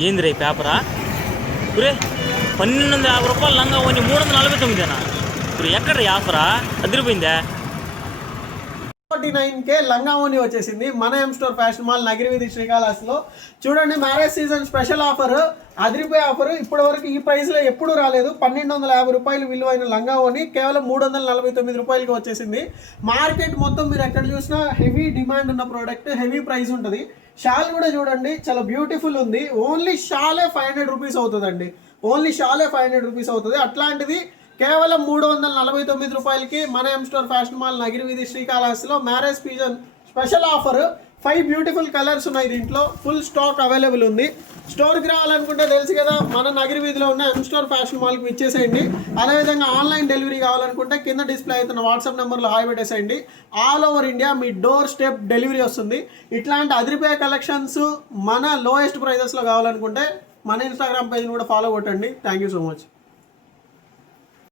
ఏంది రే పేపరా? ఒరే 1250 రూపాయలు లంగా ఓని 349 ఇప్పుడు ఎక్కడ ఆఫరా? అదిరిపోయిందా? 49K లంగా ఓని వచ్చేసింది మన M store fashion mall Nagiri వీధి శ్రీకాళహస్తిలో. చూడండి, మ్యారేజ్ సీజన్ స్పెషల్ ఆఫర్, అదిరిపోయే ఆఫర్. ఇప్పటి వరకు ఈ ప్రైస్లో ఎప్పుడూ రాలేదు. 1250 రూపాయలు విలువైన లంగా ఓని కేవలం 349 రూపాయలకి వచ్చేసింది. మార్కెట్ మొత్తం మీరు ఎక్కడ చూసినా హెవీ డిమాండ్ ఉన్న ప్రోడక్ట్, హెవీ ప్రైస్ ఉంటుంది. షాల్ కూడా చూడండి, చాలా బ్యూటిఫుల్ ఉంది. ఓన్లీ షాలే 500 రూపీస్ అవుతుందండి. ఓన్లీ షాలే 500 రూపీస్ అవుతుంది. అట్లాంటిది కేవలం 349 రూపాయలకి మన M store fashion mall Nagiri వీధి శ్రీకాళహస్తిలో marriage season special offer. 5 beautiful colours ఉన్నాయి. దీంట్లో ఫుల్ స్టాక్ అవైలబుల్ ఉంది. స్టోర్కి రావాలనుకుంటే తెలుసు కదా, మన నగిరి వీధిలో ఉన్న ఎం స్టోర్ ఫ్యాషన్ మాల్కి ఇచ్చేసేయండి. అదేవిధంగా ఆన్లైన్ డెలివరీ కావాలనుకుంటే కింద డిస్ప్లే అవుతున్న వాట్సాప్ నెంబర్లో హాయ్ పెట్టేసేయండి. ఆల్ ఓవర్ ఇండియా మీ డోర్ స్టెప్ డెలివరీ వస్తుంది. ఇట్లాంటి అదిరిపోయే కలెక్షన్స్ మన లోయెస్ట్ ప్రైజెస్లో కావాలనుకుంటే మన ఇన్స్టాగ్రామ్ పేజ్ని కూడా ఫాలో కొట్టండి. Thank you so much.